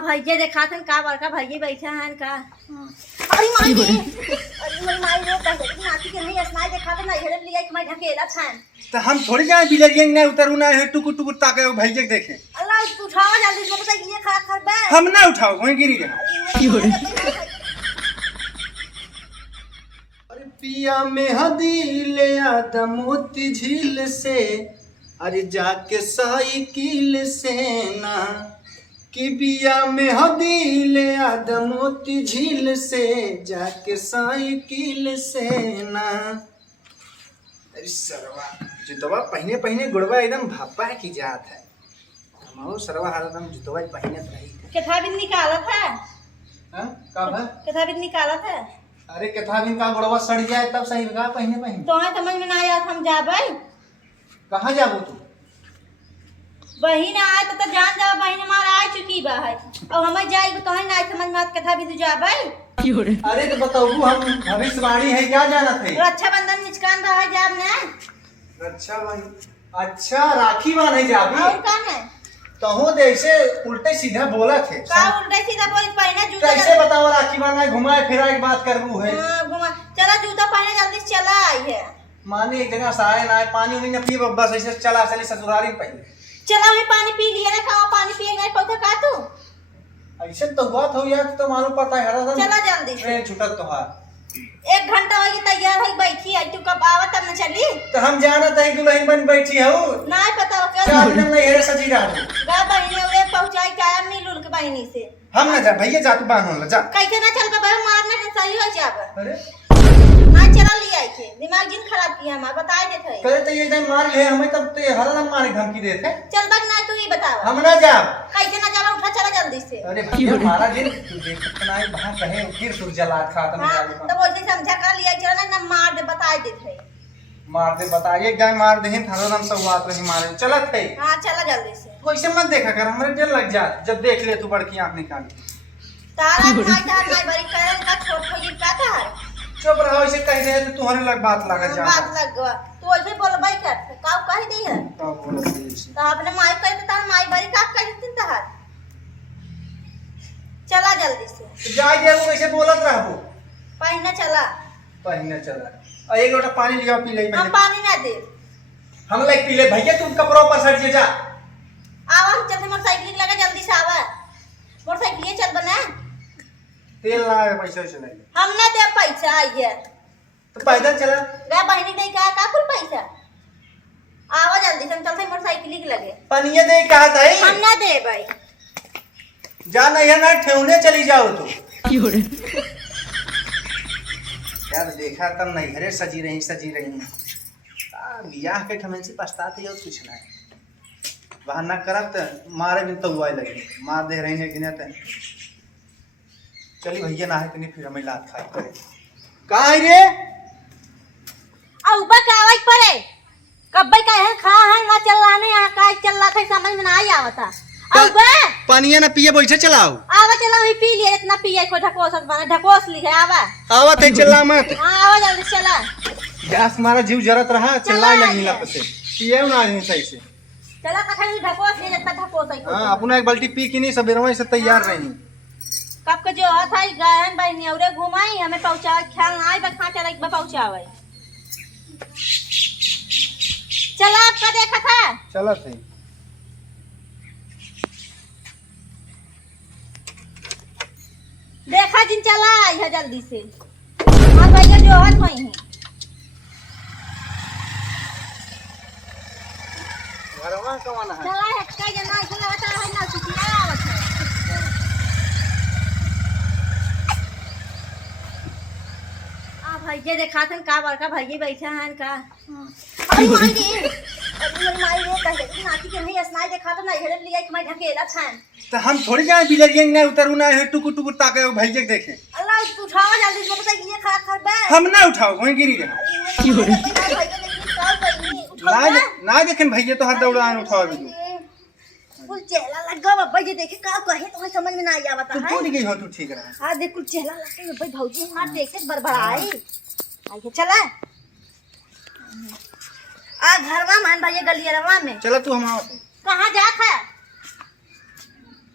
भैया देखा थन का बड़का भैया बैठा हन का। अरे माई रे, अरे माई रे, कहे नाती के नहीं स्नाई देखा थन हेरे लिया कि मैं ढकेला छन। तो हम थोड़ी जाए बिलरियन नहीं उतरू ना है टुकुर टुकुर ताके भैया के देखे। अल्लाह तू उठाओ जल्दी मोटरसाइकिल ये खड़ा कर बे। हम ना उठाओ वहीं गिरी रहा। अरे पिया में हदीले आदा मोती झील से, अरे जाके साइकिल से ना कि बिया में हदीले आदा मोती झील से जाके साइकिल से ना। अरे सरवा जुतवा पहने पहने गुड़वा एकदम भापा की जात है। हमारो सरवा हरदम जुतवा पहने रही थे। कथा भी निकाला था। हां का है? कथा भी निकाला था। अरे कथा भी का गुड़वा सड़ जाए तब सही का पहने पहने। तो है समझ में ना आया हम जाबै। कहां जाबो तू? बहिन आए तो जान जाओ बहिन हमारा आ चुकी बा है और हमें जाई तो है ना समझ में कथा भी तू जाबै। अरे तो बताऊ हम भविष्यवाणी है क्या जाना थे? रक्षाबंधन निचकान रहा है जाब ने। अच्छा भाई अच्छा राखी बांधे जाबी और का है तो हो जैसे उल्टे सीधा बोला थे का उल्टा सीधा बोल पहना जूता कैसे बताओ राखी बांधना घुमाए फिराए की बात करबू है। हां घुमा चला जूता पहने जल्दी से चला आई है। माने एक जगह से आए ना आए पानी उनी न पिए बस ऐसे चला चली ससुरारी में पहले चला मैं पानी पी लिया ना खाओ पानी पिए गए पौधा का तू ऐसे तो बात हो यार तो मालूम पड़ता है हरदम चला जल्दी से ट्रेन छूटत तोहार 1 घंटा होगी तैयार होई बैठी है तू कब आवा तब न चली तो हम जाना था दुल्हन बन बैठी हूँ नहीं पता हो क्या 4 दिन नहीं है सजी रहा गा बहनी उरे पहुंचाई कायम नहीं लुल के बहनी से हम ना जा भैया जा तू बांध ला जा कैसे ना चल पाबे मारने से सही हो जाबे। अरे ना चला ले आई थे दिमाग जिन खराब किया हमार बताए देत है करे तो ये टाइम मार ले हमें तब तो हरदम मारे धमकी देते चल बक ना तू ही बतावा हम ना जा कैसे ना जावा उठा चला जल्दी से। अरे भैया हमारा दिन तू देख कितना है वहां कहे फिर सुरजला खाता में हां डालू तो बोलते समझा कर लिया चला ना मार दे बताए देत है। मार दे बताइए गाय मार दे हरदम सब बात रही मारे चलत है। हां चला जल्दी से तो ऐसे मत देखा कर हमारे डर लग जा जब देख ले तू बड़की आंख निकाल तारा मार बड़ी करे का छोट हो जी का था चुप रहो ऐसे कह रहे तो तुम्हारे लग बात लगा जा बात लग गवा तू ऐसे बोलबई कर का कह दी है तो बोलो ऐसे तो आपने माई कह तो तार माई बड़ी का कह दिन तहार चला जल्दी से तो जाए दे वो कैसे बोलत रहबो पहना चला पहले चला और एक लोटा पानी लिया पी ले हम पानी ना दे हम लाइक पी ले भैया तुम कपड़ों पर सट जा आवा हम चलते मोटरसाइकिल लगा जल्दी से आवा मोटरसाइकिल चल बना तेल ना पैसा चला हम ना दे पैसा आइए तो पैदल चला गा बहनी दे का कुल पैसा आवा जल्दी से हम चलते मोटरसाइकिल के लगे पनिया दे कहा था हम ना दे भाई जा नहीं ना ठेवने चली जाओ तो यार देखा तब नहीं घरे सजी रही बियाह के ठमन से पछताते हो कुछ ना वहां ना करब तो मारे भी तो हुआ लगे मार दे रही है कि नहीं चली भैया ना है कि नहीं फिर हमें लात खाई करे कहाँ है रे औबा का आवाज पड़े कब्बे का है खा है ना चलाने यहाँ का चल रहा था समझ में ना आई आवता औबा पानिया ना पिए बैठे चलाओ आवा चला ही पी लिए इतना पिए को ढकोस बना ढकोस ली है आवा आवत है चला मत हां आवा जल्दी चला गैस मारा जीव जरत रहा चिल्लाए लगी लप से पिए ना आदमी सही से चला कथा ही ढकोस ले जितना ढकोस है हां अपना एक बाल्टी पी के नहीं सबेरवा से तैयार रही कब के जो हाथ आई गहन बहनी औरे घुमाई हमें पहुंचा ख्याल ना आई बखा चला एक बार पहुंचावे चला आपका देखा था चला सही देखा जिन चला आई है जल्दी से हां भैया जो हाथ वही है घरवा कवाना है चला हटका जना ऐसा लगता है ना सुतिया आवत है आ भैया देखा थन का बड़का भैया बैठा हन का। अरे माई रे, अरे माई रे कहे नाती के नहीं स्नाई देखा तो ना हेरे लिया कि मैं ढकेला छन। तो हम थोड़ी जाए बिलरियन नहीं उतरू ना है टुकुर टुकुर ताके भैया के देखे अल्लाह तू उठाओ जल्दी मोटरसाइकिल ये खड़ा कर बे। हम ना उठाओ वहीं गिरी रहा ना देखें भैया तो हर दौड़ान उठाओ भी कुल चेला लगा बाबा ये देखे का कहे तो समझ में ना आई आवत तू है। तो नहीं गई हो तू ठीक रहा हां देख कुल चेला लगे भाई भौजी मार देखे बड़बड़ाई आगे चला आ घरवा मान भैया गलियरवा में चला तू हम आओ कहां जात है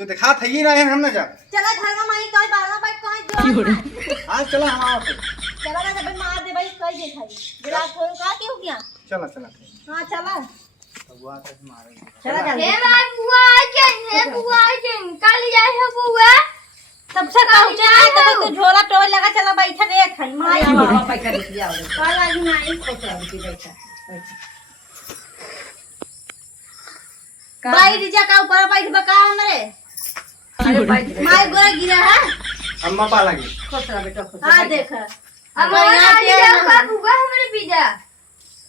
तो दिखा था ही रहे हम ना जा चला घर में माई कहीं बारह बैठ कहीं जो आज चला हम आओ चला ना जब मार दे भाई कहीं देखाई गिलास छोड़ का क्यों गया चला चला हां चला बुआ तक मारे चला जा हे भाई बुआ आ के कल जाए है बुआ सबसे पहुंचा है तो झोला टोल लगा चला बैठा रे खाई माई बाबा पैसा दे दिया होगा कल आज नहीं खोचा होगी बैठा भाई रिजा का ऊपर बैठ बका हमरे अरे भाई माई गोरा गिरा है अम्मा पा लगी खोचा बेटा खोचा हां देख अब आ लिया का बुआ हमारे पिज्जा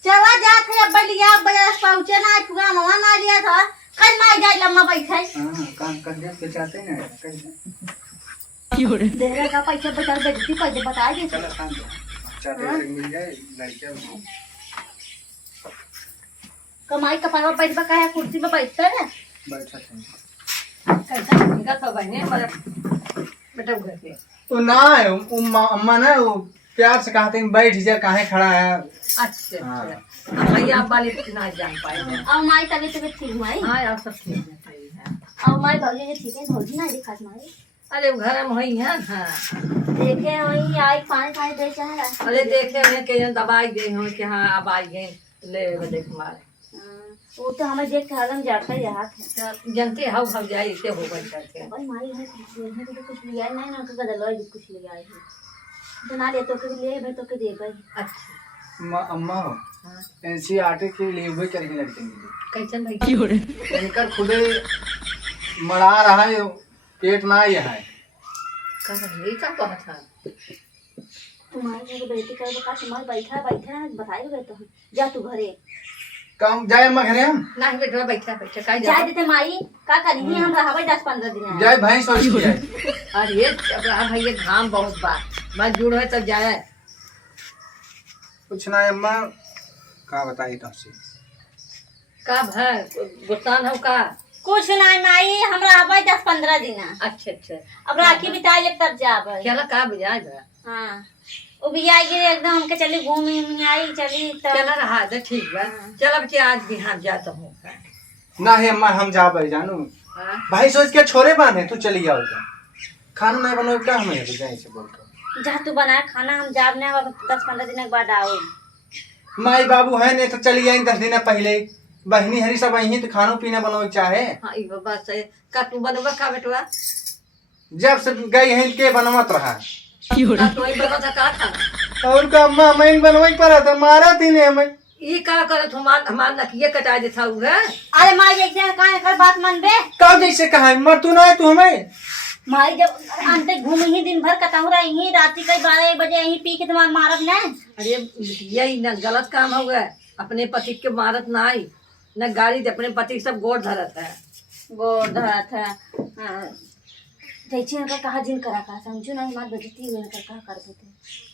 चला जात है अब लिया बस पहुंचे ना छुगा मवा ना लिया था कल माई जाए लम्मा बैठा हां काम कर दे बेचाते ना कैसे देरा का पैसा बता बेटी पैसे बता दे चला काम दे अच्छा दे मिल जाए लड़के कमाई कपाल पर बैठ बका है कुर्सी पे बैठता है बैठा था कैसा निकल तो बहने हमारा बेटा घर पे तो ना अम्मा ना वो प्यार से कहते हैं बैठ जा काहे खड़ा है अच्छा अच्छा भैया आप वाले ना जान पाए और माई तबीयत ठीक माई हाँ यार सब ठीक है सही है और माई भौजी ने ठीक है भौजी ना दिखा माई अरे घर में वही है हाँ देखे वही आई पानी खाई दे चाहे अरे देखे उन्हें कि दवाई गए हो कि हाँ अब आई गए ले देख मारे वो तो हमें देख के हलम जाता ही हाथ है जनते हाउ भाव जाए इसे हो गई करके भाई माई है तो कुछ लिया नहीं ना तो बदलवा कुछ लिया है बना ले तो के ले भाई तो के दे भाई अच्छा अम्मा हो हाँ एनसीईआरटी के लिए वही करके लड़के मिले कैसन भाई इनका खुदे मरा रहा है पेट ना ये है कहा ये सब कहा था तुम्हारी जो बेटी कर बका तुम्हारे बैठा बताई गए तो जा तू घरे कम जाए अम्मा घरे हम नहीं बेटा बैठा बैठा का जाए देते माई का करी हम रहबै 10-15 दिन जाए भैंस और इसकी जाए अरे अब भैया घाम बहुत बा मत जुड़ है तब जाए कुछ ना अम्मा का बताई तुमसे का भर गुस्तान हो का कुछ नहीं माई हम रहबै 10-15 दिन अच्छा अच्छा अब राखी बिताई तब जाबै चला का बजाय बा हां वो भी आई गे एकदम हमके चली घूमी आई चली तब चला रहा है ठीक बा चल अब आज भी हम जाता हूँ ना है अम्मा हम जा भाई जानू हाँ? भाई सोच के छोरे बांधे तू चली जाओ जा खाना नहीं बनाओ क्या हमें तो जाए से बोलते जा तू बनाए खाना हम जाब ने 10-15 दिन के बाद आओ माई बाबू है नहीं तो चली जाए 10 दिन पहले बहनी हरी सब आई तो खाना पीना बनाओ चाहे हाँ ये बात सही का तू बनवा का बेटवा जब से गई है के बनवत रहा का तो वही बनवा था का खाना और का अम्मा मैं बनवाई पड़ा था मारा थी ने हमें ये का करत हमार नकिए कटा देता हूँ है अरे माई देख दे काहे कर बात मानबे कब जैसे कहा है मर तू ना है तू हमें माई जब अंते घूम ही दिन भर कताऊ रही राती कई 12 बजे यहीं पी के तुम्हारा मारब ना अरे यही न गलत काम हो गया अपने पति के मारत ना आई न गाड़ी अपने पति सब गोड़ धरत है गोड़ धरा था जैसे इनका कहा जिन करा का समझो ना मत बजती हुई इनका कहा कर देते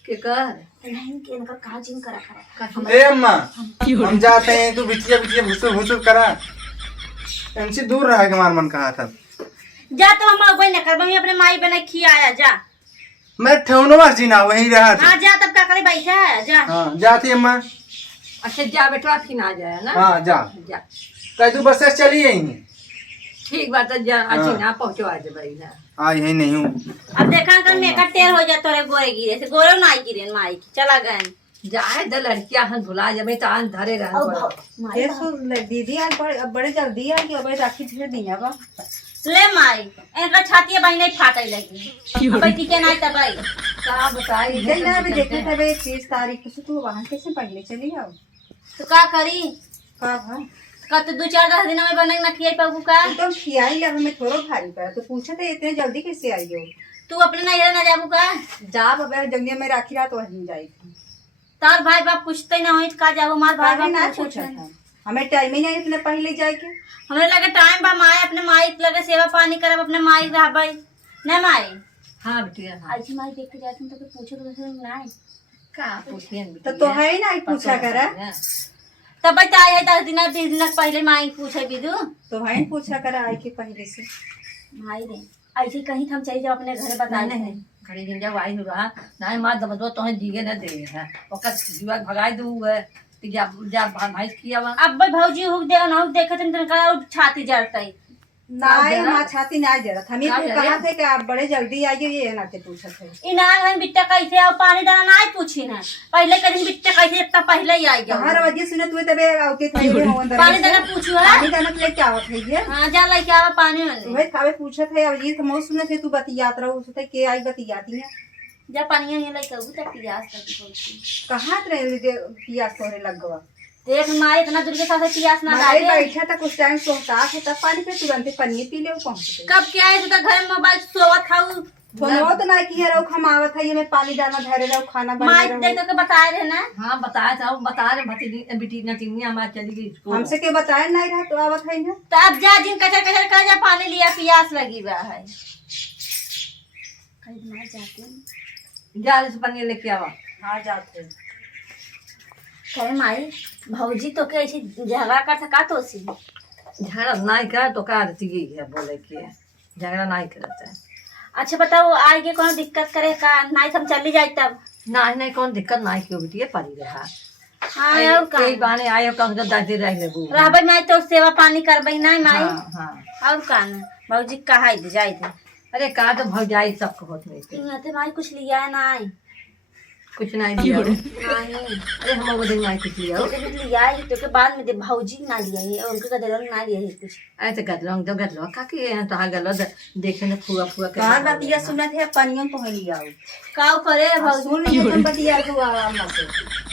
के कर नहीं कि इनका कहा जिन करा करा ए अम्मा हम जाते हैं तू बिटिया बिटिया भुसुर भुसुर करा इनसे दूर रहा के मार मन कहा था जा तो हम अब न करब हम अपने माई बना खियाया जा मैं ठेवनवा जीना वहीं रहा था हां जा तब का करे बैठा है जा हां जाती अम्मा अच्छा जा बेटा फिर आ जाए ना हां जा जा कह तू बस से चली यहीं ठीक बात है जा अच्छी ना पहुंचवा दे भाई ना आ यहीं नहीं हूं अब देखा कर मेकअप टेर हो जा तोरे गोरे गिरे से गोरे ना गिरे माई की चला गए जाए द लड़कियां हन भुला जमे तो आन धरे रह माई ये सो दीदी आज बड़े जल्दी आ कि अब राखी छेड़ दिया बा ले माई इनका छाती बहिने फाटे लगी अब बेटी के नहीं तबाई का बताई इधर ना अभी देखे थे बे 30 तारीख को तू वहां कैसे पहले चली आओ तो का करी का भाई का तो 2-4 दिन में बने ना खियाई पाबू का एकदम खियाई लगा मैं थोड़ा भारी पड़ा तो पूछे थे इतने जल्दी कैसे आई हो तू अपने नैहर ना जाबू का जा बाबा जंगिया में राखी रात वहीं जाई थी तार भाई बाप पूछते ना होई का जाबू मार भाई भाभी ना बाप पूछा पूछते था हमें टाइम ही नहीं इतने पहले जाए के हमें लगे टाइम बा माई अपने माई लगे सेवा पानी करब अपने माई रहबै ना माई हां बेटिया हाँ आज माई देख के जाती तो पूछो तो ना का पूछियन तो है ही नहीं पूछा करा तब बताए है 10 दिन 20 दिन पहले माई पूछे बिदु तो है पूछा करा आई के पहले से भाई रे ऐसे कहीं हम चाहिए अपने घरे बता नहीं नहीं घड़ी दिन जब आई रहा नहीं मार दब दो तो जीगे न दे है ओकर जीवा भगाई दू है जा जा भाई किया वा अब भाई भौजी हुक दे ना हुक देखत तन का छाती जड़तई नहीं जरा? हमारा छाती नहीं जरा हम ही का को जरा? कहा थे कि आप बड़े जल्दी आइए ये नाते पूछा थे इनार हम बिट्टा कैसे आओ पानी डाला ना पूछी ना पहले कहीं बिट्टा कैसे इतना पहले ही आई गया हर वजह सुने तू तबे आउते थे ये मोहन पानी डाला पूछू है पानी दाना के लेके आवत है ये हाँ जा लेके आवा पानी वाले वही खावे पूछे थे अब ये तो मौत सुने थे तू बतियात रहो उसते के आई बतियाती है जा पानी ये लेके आऊ तब पियास तक बोलती कहाँ रहे पियास तोरे लग गवा देख माँ इतना दूर के साथ पियास ना मारे लागे बैठा था कुछ टाइम सोता है तब पानी पे तुरंत पनीर पी ले पहुंच गए कब क्या है तो घर में मोबाइल सोवत खाऊ फोनवा तो ना किया रहो खमावत है ये में पानी डालना धरे रहो खाना माँ बना देख रहो तो बताए रहे ना हाँ बताया था वो बता रहे भतीजी बेटी नतीनी हमारी चली गई स्कूल हमसे के बताया नहीं रहा तो आवत है ना तो अब जा जिन कचर कचर कर जा पानी लिया पियास लगी हुआ है कहीं मार जाते हैं जाल से पनीर लेके आवा हाँ जाते हैं। कहे माई भौजी तो के ऐसे झगड़ा कर सका तो सी झगड़ा नहीं कर तो का गई है बोले कि झगड़ा नहीं करता है अच्छा बताओ आगे कौन दिक्कत करे का नहीं हम चली जाए तब नहीं नहीं कौन दिक्कत नहीं क्यों बेटी पड़ी रहा हाँ और का कई बाने आयो कम तो दादी रह ले वो रहबै माई तो सेवा पानी करबै नहीं माई हाँ हाँ और का ना भौजी कहा दे जाए थे अरे का तो भौजाई सबको होत नहीं थे यहाँ थे माई कुछ लिया है नहीं कुछ नहीं दिया नहीं अरे हम वो दिन नहीं कुछ लिया तो कुछ लिया है तो के बाद में दे भौजी ना लिया है और उनके कदर ना लिया है कुछ ऐसे गदलों तो गदलो का के यहाँ तो आ गलो देखे न फुआ फुआ के कहाँ बतिया सुना थे पनियों को लिया काव करे भौजी सुन लिया तुम बतिया को आराम से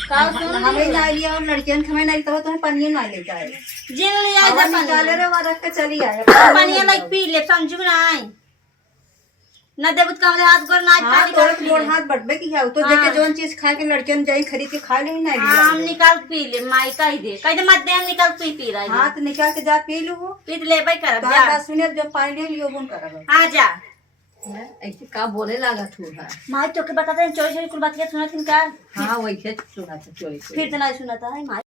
काव सुन हमें ना लिया और लड़कियन के हमें नहीं तो तुम्हें पनियों ना ले जाए जिन लिया हवा है निकाले रे वाला के चली आए पानी लाइक पी ले समझू ना ना देबुत का हाथ गोर ना हाँ पानी तोरे कर गोड़ हाथ बटबे की है तो देखे जोन चीज खाए के लड़कियन जाई खरीद के खा ले ही नहीं हाँ हम लिया निकाल के पी ले माई कह दे मत दे हम निकाल के पी रहा है हाथ निकाल के जा पी लो पी ले भाई कर तो जा आ सुने जब पानी ले लियो बुन कर हाँ जा ऐसे का बोले लगा तू है माई तो के बताते हैं चोरी चोरी कुल बात सुना थी का हाँ वैसे सुना था चोरी फिर तो नहीं सुना था माई